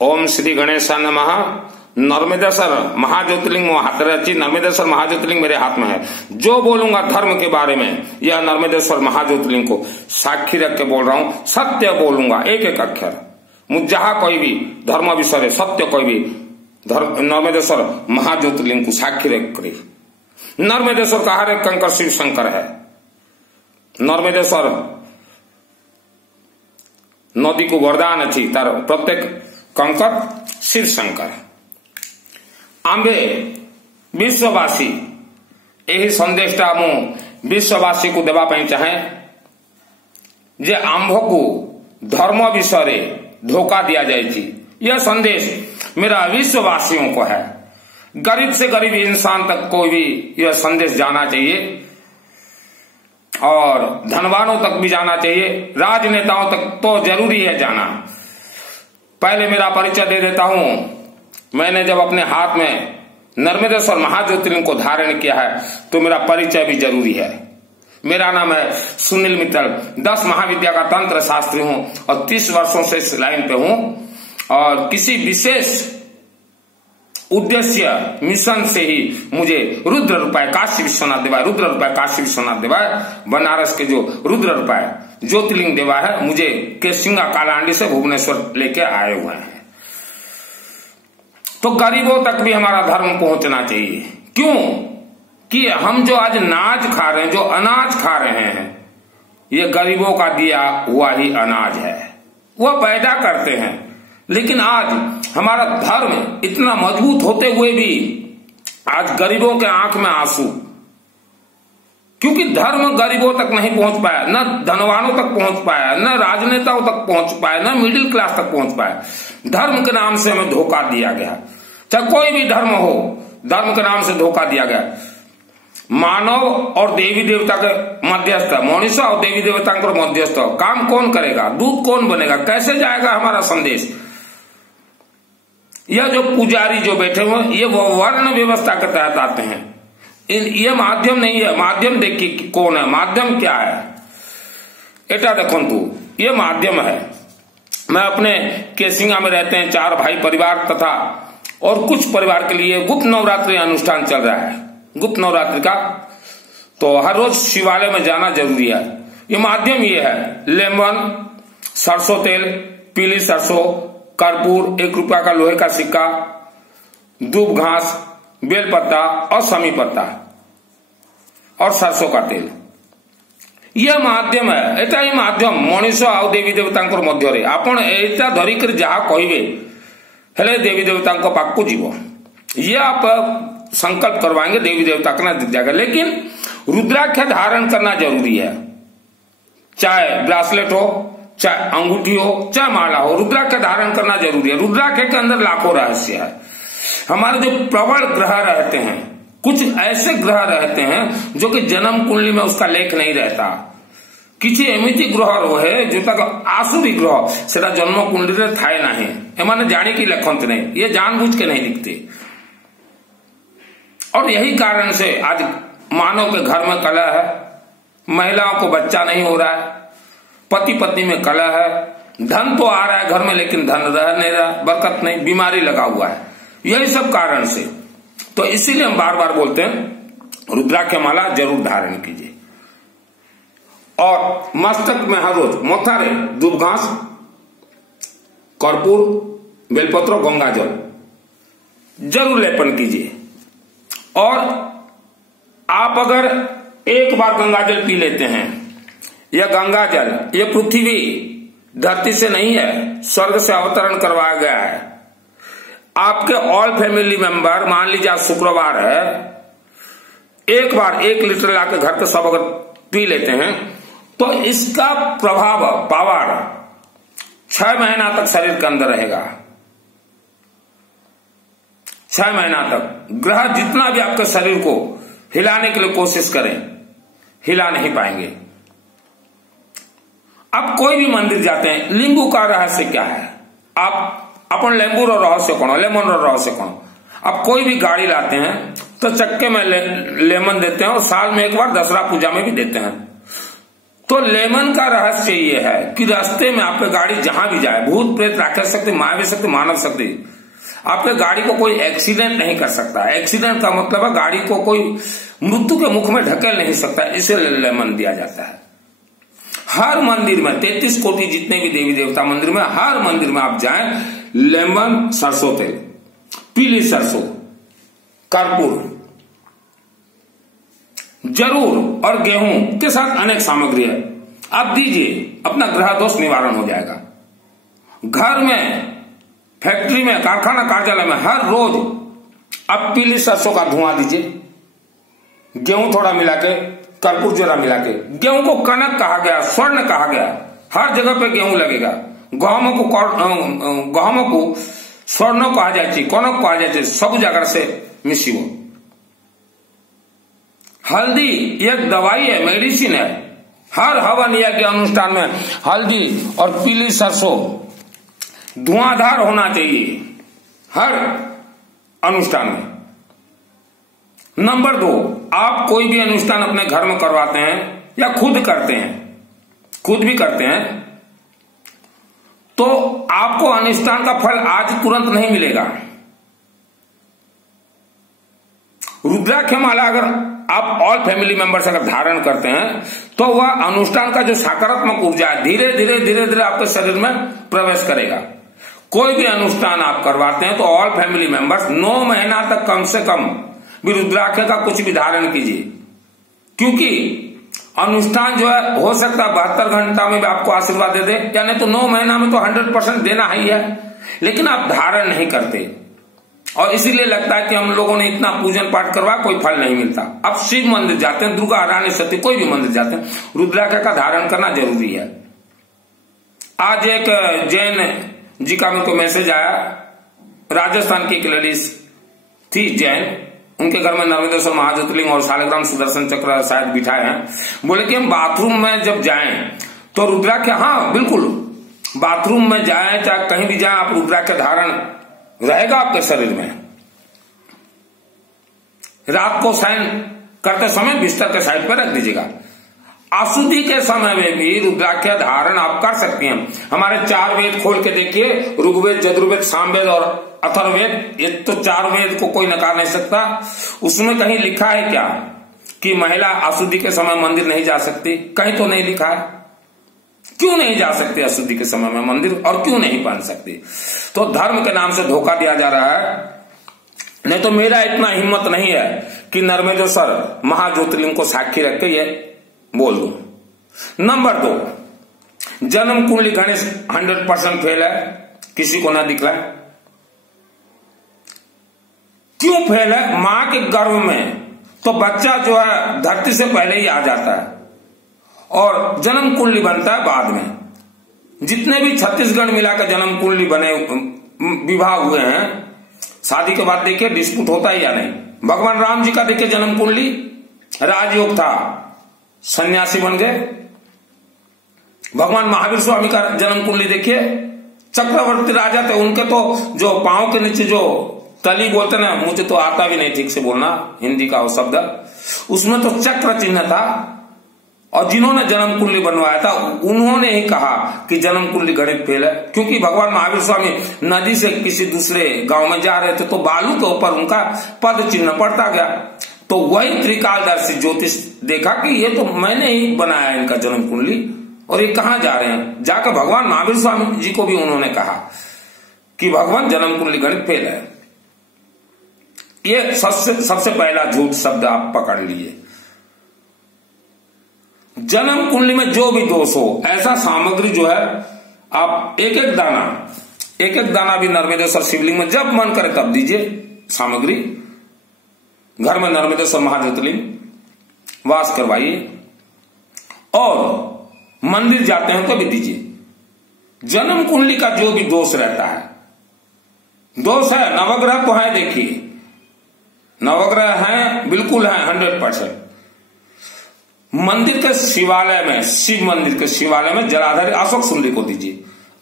ओम श्री गणेशाय नमः। नर्मदेश्वर महाज्योतिर्लिंग हाथ रची, नर्मदेश्वर महाज्योतिर्लिंग मेरे हाथ में है। जो बोलूंगा धर्म के बारे में, यह नर्मदेश्वर महाज्योतिर्लिंग को साक्षी रख के बोल रहा हूं। सत्य बोलूंगा, एक एक अक्षर। मुझ जहां कोई भी धर्म विषय सत्य कोई भी नर्मदेश्वर महाज्योतिर्लिंग को साक्षी रख करे। नर्मदेश्वर का हर एक कंकर शिव शंकर है। नर्मदेश्वर नदी को वरदान अच्छी, तार प्रत्येक कंकर शिव शंकर। आंबे विश्ववासी यही संदेशटा मु विश्ववासी को देवा पाई चाहे जे आंभ को धर्म विषय धोखा दिया जाए। यह संदेश मेरा विश्ववासियों को है। गरीब से गरीब इंसान तक को भी यह संदेश जाना चाहिए और धनवानों तक भी जाना चाहिए, राजनेताओं तक तो जरूरी है जाना। पहले मेरा परिचय दे देता हूं। मैंने जब अपने हाथ में नर्मदेश्वर महाज्योतिर्लिंग को धारण किया है तो मेरा परिचय भी जरूरी है। मेरा नाम है सुनील मित्तल, 10 महाविद्या का तंत्र शास्त्री हूं और 30 वर्षों से इस लाइन पे हूं और किसी विशेष उद्देश्य मिशन से ही मुझे रुद्र रूपाय काशी विश्वनाथ देवाय, रुद्र रूपाय काशी विश्वनाथ देवाय, बनारस के जो रुद्र रूपाय ज्योतिर्लिंग देवा है, मुझे केसिंगा कालांडी से भुवनेश्वर लेके आए हुए हैं। तो गरीबों तक भी हमारा धर्म पहुंचना चाहिए। क्यों कि हम जो आज अनाज खा रहे हैं, जो अनाज खा रहे हैं, ये गरीबों का दिया हुआ ही अनाज है। वह पैदा करते हैं, लेकिन आज हमारा धर्म इतना मजबूत होते हुए भी आज गरीबों के आंख में आंसू, क्योंकि धर्म गरीबों तक नहीं पहुंच पाया, न धनवानों तक पहुंच पाया, न राजनेताओं तक पहुंच पाया, न मिडिल क्लास तक पहुंच पाया। धर्म के नाम से हमें धोखा दिया गया। चाहे कोई भी धर्म हो, धर्म के नाम से धोखा दिया गया। मानव और देवी देवता के मध्यस्थ, मनुष्य और देवी देवता के मध्यस्थ काम कौन करेगा? दूध कौन बनेगा? कैसे जाएगा हमारा संदेश? यह जो पुजारी जो बैठे हुए, ये वर्ण व्यवस्था के तहत आते हैं। ये माध्यम नहीं है। माध्यम देखिए कौन है, माध्यम क्या है। एटा देखो तू, ये माध्यम है। मैं अपने केसिंगा में रहते हैं 4 भाई परिवार तथा और कुछ परिवार के लिए गुप्त नवरात्रि अनुष्ठान चल रहा है, गुप्त नवरात्रि का। तो हर रोज शिवालय में जाना जरूरी है। ये माध्यम ये है, लेमन, सरसों तेल, पीली सरसों, कर्पूर, 1 रुपया का लोहे का सिक्का, दूब घास, बेलपत्ता और समी पत्ता और सरसों का तेल। यह माध्यम है। एटा ही माध्यम मनुष्य और देवी देवता मध्य आपण एटा धरिक जहा कहबे हेले देवी देवता पाक जीव, यह आप संकल्प करवाएंगे देवी देवता का दिख जाएगा। लेकिन रुद्राक्ष धारण करना जरूरी है। चाहे ब्रासलेट हो, चाहे अंगूठी हो, चाहे माला हो, रुद्राक्ष धारण करना जरूरी है। रुद्राक्ष के अंदर लाखों रहस्य है। हमारे जो प्रबल ग्रह रहते हैं, कुछ ऐसे ग्रह रहते हैं जो कि जन्म कुंडली में उसका लेख नहीं रहता। किसी एमिति ग्रह रहे जो तक आसुरी ग्रह सेटा जन्म कुंडली रे थाए नहीं, एमाने जानी की लिखंत नहीं, ये जानबूझ के नहीं लिखते। और यही कारण से आज मानव के घर में कलह है, महिलाओं को बच्चा नहीं हो रहा है, पति पत्नी में कलह है, धन तो आ रहा है घर में लेकिन धन रह नहीं रहा, बरकत नहीं, बीमारी लगा हुआ है। यही सब कारण से तो इसीलिए हम बार बार बोलते हैं रुद्राक्ष माला जरूर धारण कीजिए। और मस्तक में हर रोज मोथारे दूब घास, कर्पूर, बेलपत्र, गंगा जल जरूर लेपन कीजिए। और आप अगर एक बार गंगा जल पी लेते हैं, यह गंगा जल ये पृथ्वी धरती से नहीं है, स्वर्ग से अवतरण करवाया गया है। आपके ऑल फैमिली मेंबर, मान लीजिए आज शुक्रवार है, एक बार 1 लीटर लाके घर के सब अगर पी लेते हैं तो इसका प्रभाव पावर 6 महीना तक शरीर के अंदर रहेगा। 6 महीना तक ग्रह जितना भी आपके शरीर को हिलाने के लिए कोशिश करें, हिला नहीं पाएंगे। आप कोई भी मंदिर जाते हैं, नींबू का रहस्य क्या है? आप अपन लेंबू रहस्य कौन, लेमन रहस्य कौन? आप कोई भी गाड़ी लाते हैं तो चक्के में लेमन देते हैं और साल में एक बार दसरा पूजा में भी देते हैं। तो लेमन का रहस्य ये है कि रास्ते में आपके गाड़ी जहां भी जाए, भूत प्रेत राक्षस शक्ति मायावी शक्ति मानव शक्ति आपके गाड़ी को कोई एक्सीडेंट नहीं कर सकता। एक्सीडेंट का मतलब है गाड़ी को कोई मृत्यु के मुख में ढकेल नहीं सकता, इसे लेमन दिया जाता है। हर मंदिर में 33 कोटि जितने भी देवी देवता मंदिर में, हर मंदिर में आप जाएं, लेमन, सरसों तेल, पीली सरसों, कर्पूर जरूर और गेहूं के साथ अनेक सामग्री है, आप दीजिए, अपना ग्रह दोष निवारण हो जाएगा। घर में, फैक्ट्री में, कारखाना कार्यालय में हर रोज आप पीली सरसों का धुआं दीजिए, गेहूं थोड़ा मिला के, कर्पूर जरा मिला के। गेहूं को कनक कहा गया, स्वर्ण कहा गया, हर जगह पे गेहूं लगेगा। गहमों को स्वर्ण कहा जाए, कनक कहा जाए, सब जगह से मिसियो। हल्दी एक दवाई है, मेडिसिन है। हर हवन यज्ञ अनुष्ठान में हल्दी और पीली सरसों धुआंधार होना चाहिए, हर अनुष्ठान में। नंबर 2, आप कोई भी अनुष्ठान अपने घर में करवाते हैं या खुद करते हैं, खुद भी करते हैं, तो आपको अनुष्ठान का फल आज तुरंत नहीं मिलेगा। रुद्राक्ष माला अगर आप ऑल फैमिली मेंबर्स अगर धारण करते हैं तो वह अनुष्ठान का जो सकारात्मक ऊर्जा है धीरे धीरे आपके शरीर में प्रवेश करेगा। कोई भी अनुष्ठान आप करवाते हैं तो ऑल फैमिली मेंबर्स 9 महीना तक कम से कम भी रुद्राक्ष का कुछ भी धारण कीजिए, क्योंकि अनुष्ठान जो है हो सकता है 72 घंटा में भी आपको आशीर्वाद दे दे, या नहीं तो 9 महीना में तो 100% देना ही है, लेकिन आप धारण नहीं करते और इसीलिए लगता है कि हम लोगों ने इतना पूजन पाठ करवा कोई फल नहीं मिलता। आप शिव मंदिर जाते हैं, दुर्गा, रानी, सती, कोई भी मंदिर जाते हैं, रुद्राक्ष का धारण करना जरूरी है। आज एक जैन जी का मेरे को मैसेज आया, राजस्थान की एक लेडीज थी जैन, उनके घर में नर्मदेश्वर महाज्योतिर्लिंग और शालिग्राम सुदर्शन चक्र शायद बिठाए हैं। बोले कि हम बाथरूम में जब जाएं तो रुद्राक्ष, हाँ बिल्कुल, बाथरूम में जाएं चाहे कहीं भी जाएं, आप रुद्राक्ष धारण रहेगा आपके शरीर में। रात को शयन करते समय बिस्तर के साइड पर रख दीजिएगा। अशुद्धि के समय में भी रुद्राक्ष धारण आप कर सकती हैं। हमारे 4 वेद खोल के देखिए, ऋग्वेद, यजुर्वेद, सामवेद और अथर्ववेद, ये तो 4 वेद को कोई नकार नहीं सकता। उसमें कहीं लिखा है क्या कि महिला अशुद्धि के समय मंदिर नहीं जा सकती? कहीं तो नहीं लिखा है। क्यों नहीं जा सकती अशुद्धि के समय में मंदिर, और क्यों नहीं पहन सकती? तो धर्म के नाम से धोखा दिया जा रहा है। नहीं तो मेरा इतना हिम्मत नहीं है कि नर्मदेश्वर महाज्योतिर्लिंग को साक्षी रख के ये बोल दूं। नंबर 2, जन्म कुंडली गणेश 100% फेल है, किसी को ना दिख रहा है। क्यों फेल है? मां के गर्भ में तो बच्चा जो है धरती से पहले ही आ जाता है और जन्म कुंडली बनता है बाद में। जितने भी छत्तीसगढ़ मिलाकर जन्म कुंडली बने, विवाह हुए हैं, शादी के बाद देखिए डिस्प्यूट होता है या नहीं। भगवान राम जी का देखिए जन्म कुंडली, राजयोग था, सन्यासी बन गए। भगवान महावीर स्वामी का जन्म कुंडली देखिए, चक्रवर्ती राजा थे, उनके तो जो पांव के नीचे जो तली बोलते ना, मुझे तो आता भी नहीं ठीक से बोलना हिंदी का वो शब्द, उसमें तो चक्र चिन्ह था। और जिन्होंने जन्म कुंडली बनवाया था उन्होंने ही कहा कि जन्म कुंडली गणित फेल है, क्योंकि भगवान महावीर स्वामी नदी से किसी दूसरे गांव में जा रहे थे तो बालू के ऊपर उनका पद चिन्ह पड़ता गया। तो वही त्रिकालदर्शी ज्योतिष देखा कि ये तो मैंने ही बनाया इनका जन्म कुंडली और ये कहां जा रहे हैं। जाकर भगवान महावीर स्वामी जी को भी उन्होंने कहा कि भगवान जन्म कुंडली गणित फेल है। ये सबसे पहला झूठ शब्द आप पकड़ लिए। जन्म कुंडली में जो भी दोष हो, ऐसा सामग्री जो है आप एक एक दाना भी नर्मदेश्वर शिवलिंग में जब मन करे तब दीजिए सामग्री। घर में नर्मदेश्वर महाज्योतिर्लिंग वास करवाइए और मंदिर जाते हैं तो भी दीजिए। जन्म कुंडली का जो भी दोष रहता है, दोष है, नवग्रह तो है, देखिए नवग्रह हैं, बिल्कुल है 100%। मंदिर के शिवालय में, शिव मंदिर के शिवालय में जलाधारी अशोक सुंदरी को दीजिए,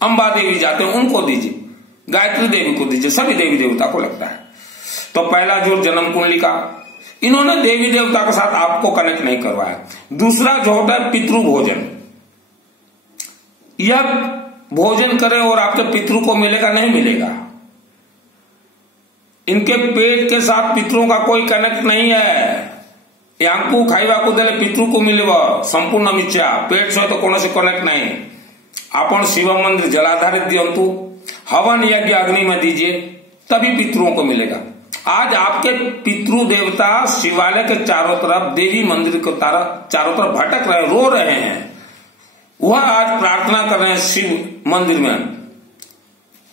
अंबा देवी जाते हैं उनको दीजिए, गायत्री देवी को दीजिए, सभी देवी देवता को लगता है। तो पहला जो जन्म कुंडली का, इन्होंने देवी देवता के साथ आपको कनेक्ट नहीं करवाया। दूसरा जो होता है पितृ भोजन, यह भोजन करें और आपके पितरों को मिलेगा? नहीं मिलेगा। इनके पेट के साथ पितरों का कोई कनेक्ट नहीं है। यांकू खाइबा को देले पितृ को मिले संपूर्ण मिथ्या। पेट से तो कौन से कनेक्ट नहीं। आपण शिव मंदिर जलाधारित दियंतु, हवन यज्ञ अग्नि में दीजिए, तभी पितरों को मिलेगा। आज आपके पितृ देवता शिवालय के चारों तरफ, देवी मंदिर के चारों तरफ भटक रहे, रो रहे हैं। वह आज प्रार्थना कर रहे हैं शिव मंदिर में,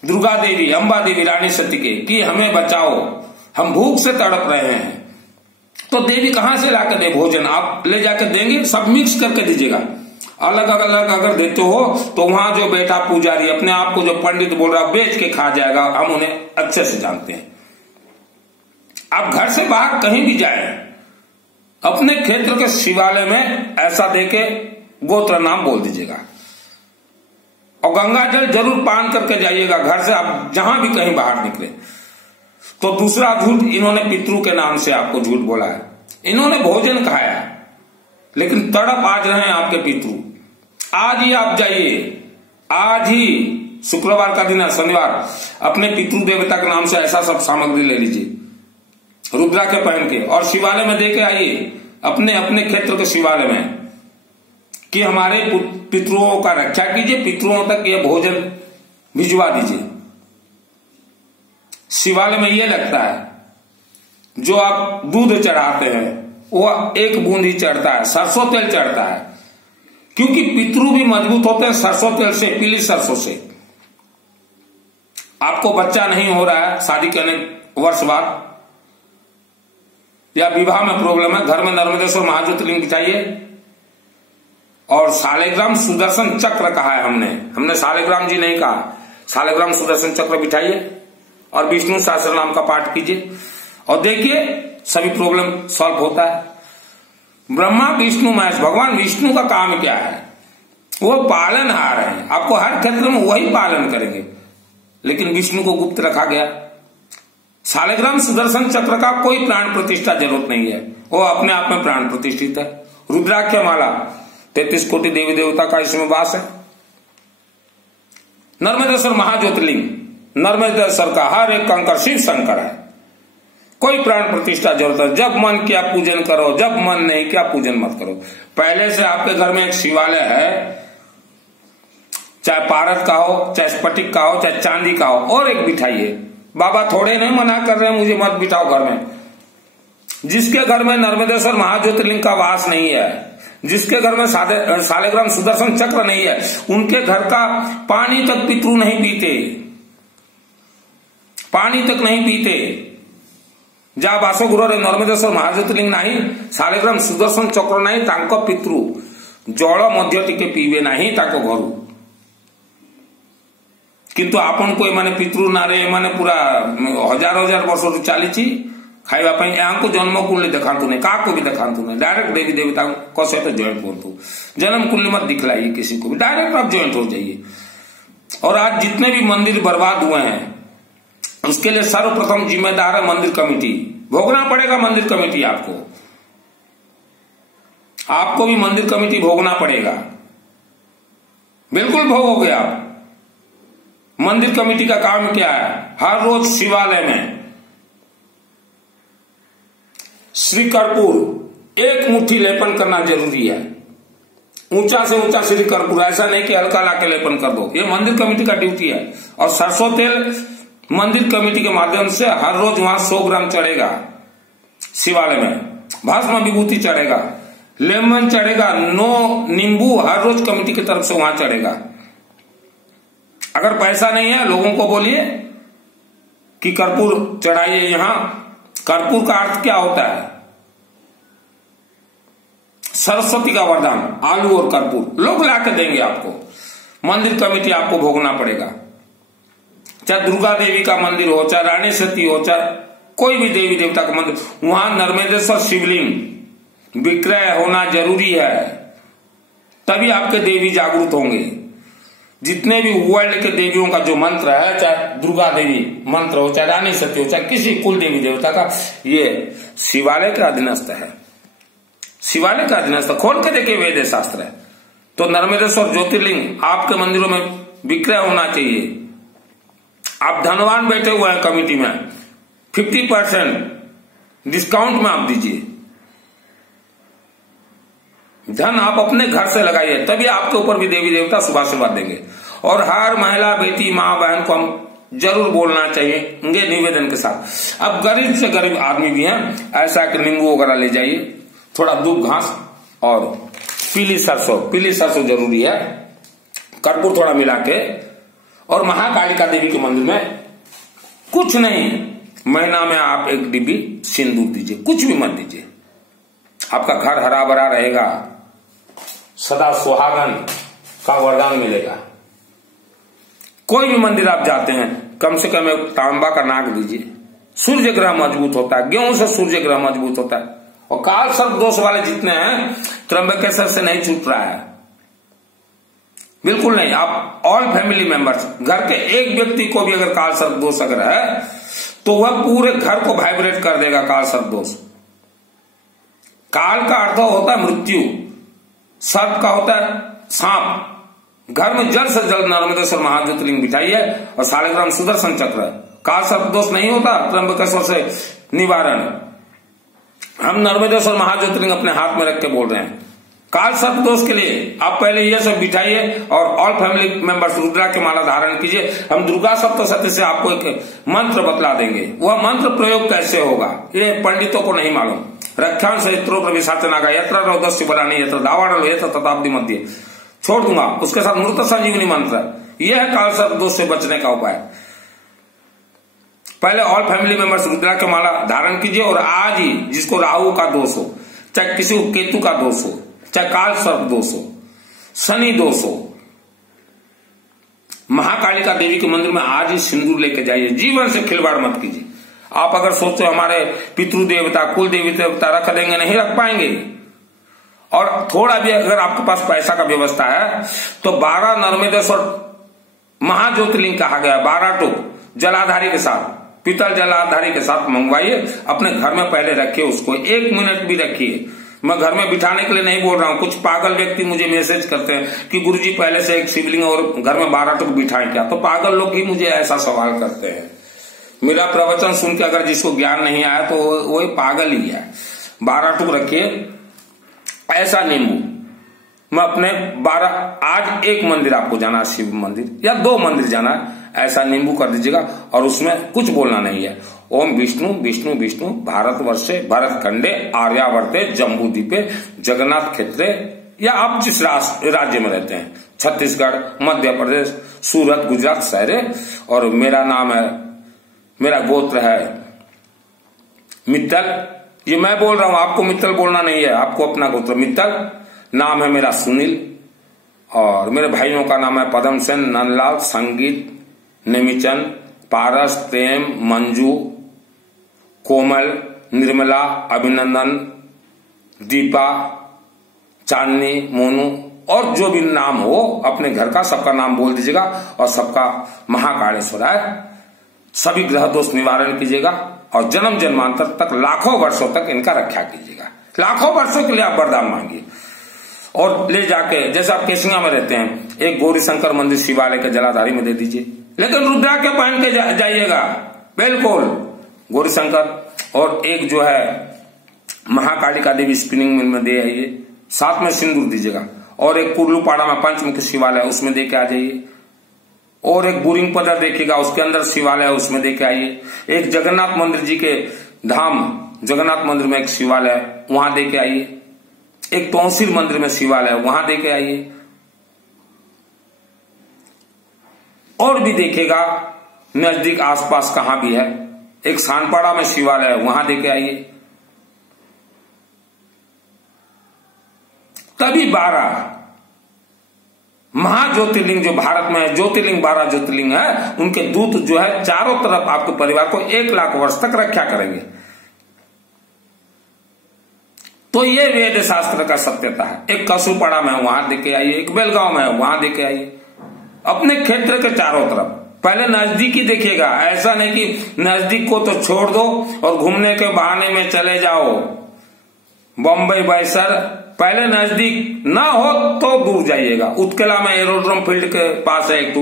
दुर्गा देवी, अंबा देवी, रानी सती के, कि हमें बचाओ, हम भूख से तड़प रहे हैं। तो देवी कहां से लाकर दे भोजन? आप ले जाकर देंगे? सब मिक्स करके दीजिएगा। अलग अलग अगर देते हो तो वहां जो बैठा पुजारी अपने आप को जो पंडित बोल रहा बेच के खा जाएगा। हम उन्हें अच्छे से जानते हैं। आप घर से बाहर कहीं भी जाए, अपने क्षेत्र के शिवालय में ऐसा देके गोत्र नाम बोल दीजिएगा और गंगा जल जरूर पान करके जाइएगा घर से। आप जहां भी कहीं बाहर निकले तो दूसरा झूठ, इन्होंने पितृ के नाम से आपको झूठ बोला है। इन्होंने भोजन खाया लेकिन तड़प आज रहे हैं आपके पितृ। आज ही आप जाइए, आज ही शुक्रवार का दिन है, शनिवार, अपने पितृ देवता के नाम से ऐसा सब सामग्री ले लीजिए रुद्राक्ष पहन के और शिवालय में देके आइए, अपने अपने क्षेत्र के शिवालय में, कि हमारे पितरों का रक्षा कीजिए, पितरों तक ये भोजन भिजवा दीजिए। शिवालय में ये लगता है जो आप दूध चढ़ाते हैं वो एक बूंद ही चढ़ता है, सरसों तेल चढ़ता है, क्योंकि पितरू भी मजबूत होते हैं सरसों तेल से, पीली सरसों से। आपको बच्चा नहीं हो रहा है शादी करने वर्ष बाद, या विवाह में प्रॉब्लम है, घर में नर्मदेश्वर महाज्योतिर्लिंग बिठाइए और शालिग्राम सुदर्शन चक्र कहा है हमने शालिग्राम जी नहीं कहा। शालिग्राम सुदर्शन चक्र बिठाइए और विष्णु सहस्त्र नाम का पाठ कीजिए और देखिए सभी प्रॉब्लम सॉल्व होता है। ब्रह्मा विष्णु महेश, भगवान विष्णु का काम क्या है? वो पालनहार है, आपको हर क्षेत्र में वही पालन करेंगे, लेकिन विष्णु को गुप्त रखा गया। शालिग्राम सुदर्शन चक्र का कोई प्राण प्रतिष्ठा जरूरत नहीं है, वो अपने आप में प्राण प्रतिष्ठित है। रुद्राक्ष माला 33 कोटि देवी देवता का इसमें वास है। नर्मदेश्वर महाज्योतिर्लिंग, नर्मदेश्वर का हर एक कंकर शिव शंकर है, कोई प्राण प्रतिष्ठा जरूरत है। जब मन किया पूजन करो, जब मन नहीं किया पूजन मत करो। पहले से आपके घर में एक शिवालय है, चाहे पारद का हो, चाहे स्फटिक का हो, चाहे चांदी का हो, और एक बिठाइए। बाबा थोड़े नहीं मना कर रहे हैं मुझे मत बिठाओ घर में। जिसके घर में नर्मदेश्वर महाज्योतिर्लिंग का वास नहीं है, जिसके घर में शालिग्राम सुदर्शन चक्र नहीं है, उनके घर का पानी तक पितृ नहीं पीते, पानी तक नहीं पीते। जा बासगृह नर्मदेश्वर महाज्योतिर्लिंग नहीं, शालिग्राम सुदर्शन चक्र नहीं, तांको पितृ जल मध्य टिके पीबे नहीं ताको घरू। किंतु आपन को एमाने पितृ ना रे एमाने पूरा हजार हजार वर्ष चली खाइबा ପାଇଁ ଏହାଙ୍କୁ ଜନ୍ମ କୁଣ୍ଡଲି ଦେଖାନ୍ତୁ नहीं, काको भी ଦେଖାନ୍ତୁ नहीं, डायरेक्ट देवी देवता को सहित ज्वाइंट होतु। जन्म कुंडली मत दिखलाइए किसी को भी, डायरेक्ट आप ज्वाइंट हो जाइए। और आज जितने भी मंदिर बर्बाद हुए हैं उसके लिए सर्वप्रथम जिम्मेदार है मंदिर कमेटी। भोगना पड़ेगा मंदिर कमेटी आपको भी मंदिर कमेटी भोगना पड़ेगा, बिल्कुल भोगोगे आप। मंदिर कमेटी का काम क्या है? हर रोज शिवालय में श्री कर्पूर एक मुट्ठी लेपन करना जरूरी है। ऊंचा से ऊंचा श्री कर्पूर, ऐसा नहीं कि हल्का लाके लेपन कर दो, ये मंदिर कमेटी का ड्यूटी है। और सरसों तेल मंदिर कमेटी के माध्यम से हर रोज वहां 100 ग्राम चढ़ेगा शिवालय में, भस्म विभूति चढ़ेगा, लेमन चढ़ेगा, 9 नींबू हर रोज कमेटी की तरफ से वहां चढ़ेगा। अगर पैसा नहीं है लोगों को बोलिए कि कर्पूर चढ़ाइए यहां। कर्पूर का अर्थ क्या होता है? सरस्वती का वरदान, आलू और कर्पूर लोग लाके देंगे आपको। मंदिर कमेटी आपको भोगना पड़ेगा, चाहे दुर्गा देवी का मंदिर हो, चाहे रानी सती हो, चाहे कोई भी देवी देवता का मंदिर, वहां नर्मदेश्वर शिवलिंग विक्रय होना जरूरी है, तभी आपके देवी जागरूक होंगे। जितने भी वर्ल्ड के देवियों का जो मंत्र है, चाहे दुर्गा देवी मंत्र हो, चाहे रानी सती हो, चाहे किसी कुल देवी देवता का, ये शिवालय का अधीनस्थ है। शिवालय का अधीनस्थ खोल के देखिए, वेद शास्त्र है। तो नर्मदेश्वर ज्योतिर्लिंग आपके मंदिरों में विक्रय होना चाहिए। आप धनवान बैठे हुए हैं कमेटी में, 50% डिस्काउंट में आप दीजिए। धन आप अपने घर से लगाइए, तभी आपके ऊपर भी देवी देवता शुभ आशीर्वाद देंगे। और हर महिला, बेटी, माँ, बहन को हम जरूर बोलना चाहिए निवेदन के साथ। अब गरीब से गरीब आदमी भी हैं, ऐसा कि नींबू वगैरह ले जाइए, थोड़ा दूब घास और पीली सरसों जरूरी है, कर्पूर थोड़ा मिला के, और महाकालिका देवी के मंदिर में कुछ नहीं, महीना में आप एक डिब्बी सिंदूर दीजिए, कुछ भी मत दीजिए। आपका घर हरा भरा रहेगा, सदा सुहागन का वरदान मिलेगा। कोई भी मंदिर आप जाते हैं, कम से कम एक तांबा का नाग दीजिए। सूर्य ग्रह मजबूत होता है, गेहूं से सूर्य ग्रह मजबूत होता है। और काल सर्प दोष वाले जितने हैं, त्र्यंबकेश्वर से नहीं छूट रहा है, बिल्कुल नहीं। आप ऑल फैमिली मेंबर्स, घर के एक व्यक्ति को भी अगर काल सर्प दोष अगर है, तो वह पूरे घर को वाइब्रेट कर देगा काल सर्प दोष। काल का अर्थ होता है मृत्यु, सर्प का होता है सांप। घर में जल्द से जल्द नर्मदेश्वर महाज्योतिर्लिंग बिठाइए और शालिग्राम सुदर्शन चक्र। काल सर्प दोष नहीं होता, त्र्यंबकेश्वर से निवारण। हम नर्मदेश्वर महाज्योतिर्लिंग अपने हाथ में रख के बोल रहे हैं। काल सर्प दोष के लिए आप पहले ये सब बिठाइए और ऑल फैमिली मेंबर्स रुद्रा की माला धारण कीजिए। हम दुर्गा सप्तशती से आपको एक मंत्र बतला देंगे, वह मंत्र प्रयोग कैसे होगा ये पंडितों को नहीं मालूम। रक्षांश क्षेत्रों प्रविशाचनागा यत्र रौदस्य बलानी यत्र दावानल यत्र तताब्दी मध्य, छोड़ दूंगा। उसके साथ मृत संजीवनी मंत्र, यह है काल सर्प दोष से बचने का उपाय। पहले ऑल फैमिली मेंबर्स रुद्रा की माला धारण कीजिए और आज ही जिसको राहु का दोष हो, चाहे किसी को केतु का दोष हो, चाहे काल सर्प दोष हो, शनि दोष हो, महाकालिका देवी के मंदिर में आज ही सिंदूर लेके जाइए। जीवन से खिलवाड़ मत कीजिए। आप अगर सोचते हो हमारे पितृ देवता, कुल देवी देवता रख देंगे, नहीं रख पाएंगे। और थोड़ा भी अगर आपके पास पैसा का व्यवस्था है तो 12 नर्मदेश्वर महाज्योतिर्लिंग कहा गया, 12 टुक जलाधारी के साथ, पीतल जलाधारी के साथ मंगवाइए, अपने घर में पहले रखिए उसको, 1 मिनट भी रखिए। मैं घर में बिठाने के लिए नहीं बोल रहा हूं। कुछ पागल व्यक्ति मुझे मैसेज करते हैं कि गुरुजी पहले से एक शिवलिंग और घर में 12 टुक बिठाएं क्या? तो पागल लोग ही मुझे ऐसा सवाल करते हैं। मेरा प्रवचन सुन के अगर जिसको ज्ञान नहीं आया तो वो पागल ही है। 12 टुक रखिए। ऐसा नींबू मैं अपने 12, आज एक मंदिर आपको जाना है, शिव मंदिर या 2 मंदिर जाना है, ऐसा नींबू कर दीजिएगा और उसमें कुछ बोलना नहीं है। ओम विष्णु विष्णु विष्णु भारतवर्षे भरतखंडे आर्यावर्ते जम्बूद्वीपे जगन्नाथ क्षेत्रे, या आप जिस राज्य में रहते हैं, छत्तीसगढ़, मध्य प्रदेश, सूरत, गुजरात शहरे, और मेरा नाम है, मेरा गोत्र है मित्तल। ये मैं बोल रहा हूं, आपको मित्तल बोलना नहीं है, आपको अपना गोत्र मित्तल। नाम है मेरा सुनील और मेरे भाइयों का नाम है पदम सेन, नंदलाल, संगीत, नेमिचंद, पारस, प्रेम, मंजू, कोमल, निर्मला, अभिनंदन, दीपा, चांदनी, मोनू, और जो भी नाम हो अपने घर का सबका नाम बोल दीजिएगा और सबका महाकालेश्वराय, सभी ग्रह दोष निवारण कीजिएगा और जन्म जन्मांतर तक लाखों वर्षों तक इनका रक्षा कीजिएगा। लाखों वर्षों के लिए आप वरदान मांगिए और ले जाके, जैसे आप केसिंगा में रहते हैं, एक गौरी शंकर मंदिर शिवालय के जलाधारी में दे दीजिए, लेकिन रुद्रा के पहन के जाइएगा, बिल्कुल गौरी शंकर। और एक जो है महाकालिका देवी स्पिनिंग मिल में दे आइए, साथ में सिंदूर दीजिएगा। और एक कुर्लूपाड़ा में पंचमुखी शिवालय, उसमें दे के आ जाइए। और एक बुरिंग पदर देखिएगा, उसके अंदर शिवालय है, उसमें दे के आइए। एक जगन्नाथ मंदिर जी के धाम, जगन्नाथ मंदिर में एक शिवालय, वहां दे के आइए। एक तोंसीर मंदिर में शिवालय, वहां दे के आइए। और भी देखेगा नजदीक आसपास कहां भी है, एक सानपाड़ा में शिवालय है, वहां दे के आइए। तभी 12 महाज्योतिर्लिंग जो भारत में है, ज्योतिर्लिंग 12 ज्योतिर्लिंग है, उनके दूत जो है चारों तरफ आपके परिवार को 1 लाख वर्ष तक रक्षा करेंगे। तो ये वेद शास्त्र का सत्यता है। एक कसूपाड़ा में है, वहां देके आइए। एक बेलगांव में है, वहां देके आइए। अपने क्षेत्र के चारों तरफ पहले नजदीकी देखिएगा, ऐसा नहीं कि नजदीक को तो छोड़ दो और घूमने के बहाने में चले जाओ बम्बई, बैसर, पहले नजदीक ना हो तो दूर जाइएगा। उत्केला में एरोड्रोम फील्ड के पास है एक तो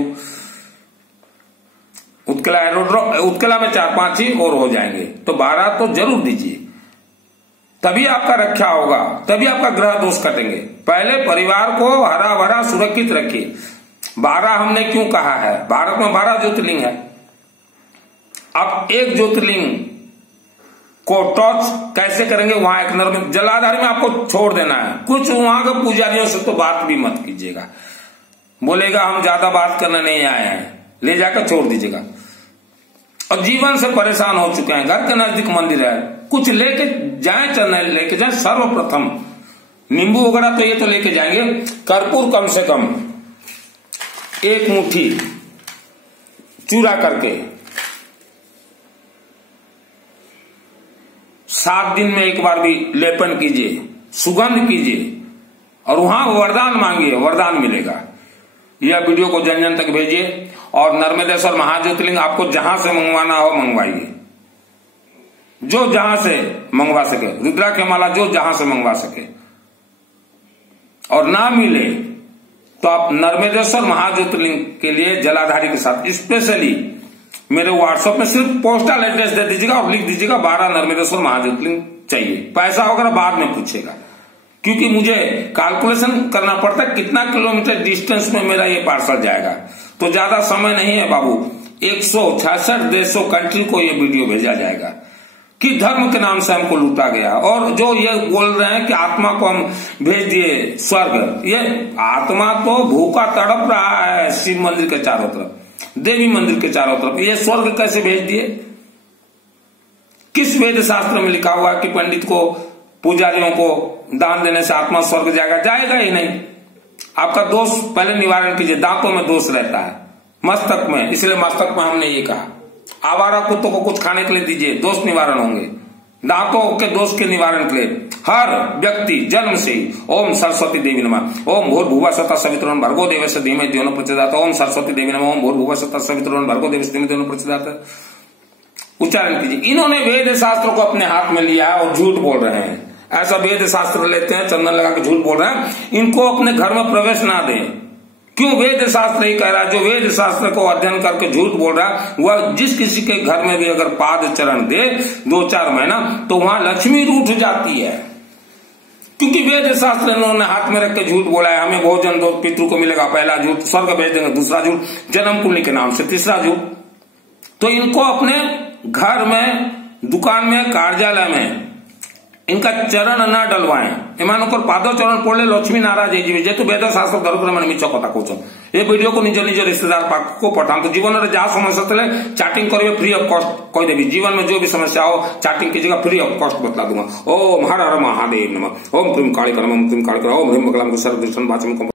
उत्केला में 4-5 ही और हो जाएंगे, तो 12 तो जरूर दीजिए, तभी आपका रक्षा होगा, तभी आपका ग्रह दोष कटेंगे। पहले परिवार को हरा भरा सुरक्षित रखिए। 12 हमने क्यों कहा है? भारत में 12 ज्योतिर्लिंग है। अब एक ज्योतिर्लिंग को टॉर्च कैसे करेंगे? वहां एक नर्मदा जलाधार में आपको छोड़ देना है। कुछ वहां के पुजारियों से तो बात भी मत कीजिएगा, बोलेगा हम ज्यादा बात करने नहीं आए हैं, ले जाकर छोड़ दीजिएगा। और जीवन से परेशान हो चुके हैं, घर के नजदीक मंदिर है, कुछ लेके जाए चाहे लेके जाए, सर्वप्रथम नींबू वगैरह तो ये तो लेके जाएंगे, कर्पूर कम से कम 1 मुट्ठी चूरा करके 7 दिन में एक बार भी लेपन कीजिए, सुगंध कीजिए और वहां वरदान मांगिए, वरदान मिलेगा। यह वीडियो को जन जन तक भेजिए और नर्मदेश्वर महाज्योतिर्लिंग आपको जहां से मंगवाना हो मंगवाइए, जो जहां से मंगवा सके, रुद्राक्ष माला जो जहां से मंगवा सके। और ना मिले तो आप नर्मदेश्वर महाज्योतिर्लिंग के लिए जलाधारी के साथ स्पेशली मेरे व्हाट्सएप में सिर्फ पोस्टल एड्रेस दे दीजिएगा और लिख दीजिएगा 12 नर्मदेश्वर महाज्योतिर्लिंग चाहिए। पैसा वगैरह बाद में पूछेगा, क्योंकि मुझे कैलकुलेशन करना पड़ता है कितना किलोमीटर डिस्टेंस में मेरा ये पार्सल जाएगा, तो ज्यादा समय नहीं है बाबू। 166 देशों कंट्री को ये वीडियो भेजा जाएगा कि धर्म के नाम से हमको लूटा गया। और जो ये बोल रहे हैं कि आत्मा को हम भेज दिए स्वर्ग, ये आत्मा तो भूखा तड़प रहा है शिव मंदिर के चारों तरफ, देवी मंदिर के चारों तरफ, ये स्वर्ग कैसे भेज दिए? किस वेद शास्त्र में लिखा हुआ कि पंडित को, पुजारियों को दान देने से आत्मा स्वर्ग जाएगा? जाएगा ही नहीं। आपका दोष पहले निवारण कीजिए। दांतों में दोष रहता है, मस्तक में, इसलिए मस्तक में हमने ये कहा आवारा कुत्तों को कुछ खाने के लिए दीजिए, दोष निवारण होंगे। दांतों के दोष के निवारण के लिए हर व्यक्ति जन्म से ही ओम सरस्वती देवी नमः, ओम भूर्भुवः स्वतः सवितुर्वरेण्यं भर्गो देवस्य धीमहि धियो न प्रचोदयात्, ओम सरस्वती देवी नमः, ओम भूर्भुवः स्वतः सवितुर्वरेण्यं भर्गो देवस्य धीमहि धियो न प्रचोदयात्, उच्चारण कीजिए। इन्होंने वेद शास्त्र को अपने हाथ में लिया है और झूठ बोल रहे हैं। ऐसा वेद शास्त्र लेते हैं, चंदन लगा के झूठ बोल रहे हैं, इनको अपने घर में प्रवेश ना दें। क्यों? वेद शास्त्र ही कह रहा है, जो वेद शास्त्र को अध्ययन करके झूठ बोल रहा है, वह जिस किसी के घर में भी अगर पाद चरण दे 2-4 महीना, तो वहां लक्ष्मी रूठ जाती है, क्योंकि वेद शास्त्र इन्होंने हाथ में रख के झूठ बोला है। हमें भोजन दो, पितृ को मिलेगा, पहला झूठ, स्वर्ग भेज देंगे, दूसरा झूठ, जन्म कुंडली के नाम से तीसरा झूठ। तो इनको अपने घर में, दुकान में, कार्यालय में इनका चरण न डलवाएं। एमानकर पादो चरण पड़े लक्ष्मी नाराज है जेतु वेद शास्त्र धर्म मैंने मिछ कथा कहूँ। ये वीडियो को निज निज रिश्तेदार पाख को पठाते। जीवन में जहाँ समस्या थे चैटिंग करेंगे, फ्री ऑफ कॉस्ट कहदेवी। जीवन में जो भी समस्या हो चैटिंग कीजिएगा, फ्री ऑफ कॉस्ट बतला दूंगा। ओम हर हर महादेव नमः, ओम क्रीम काली नमः, ओम क्रीम काली, ओम ह्रीम बगलाम सर्वदूषण वाचम